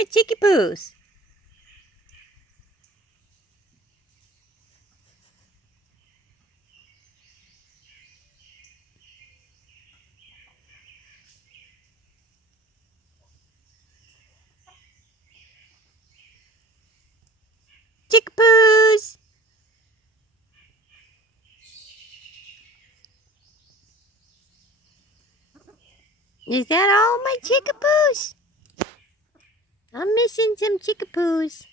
my chickapoos? Chickapoos! Is that all my chickapoos? I'm missing some chickapoos.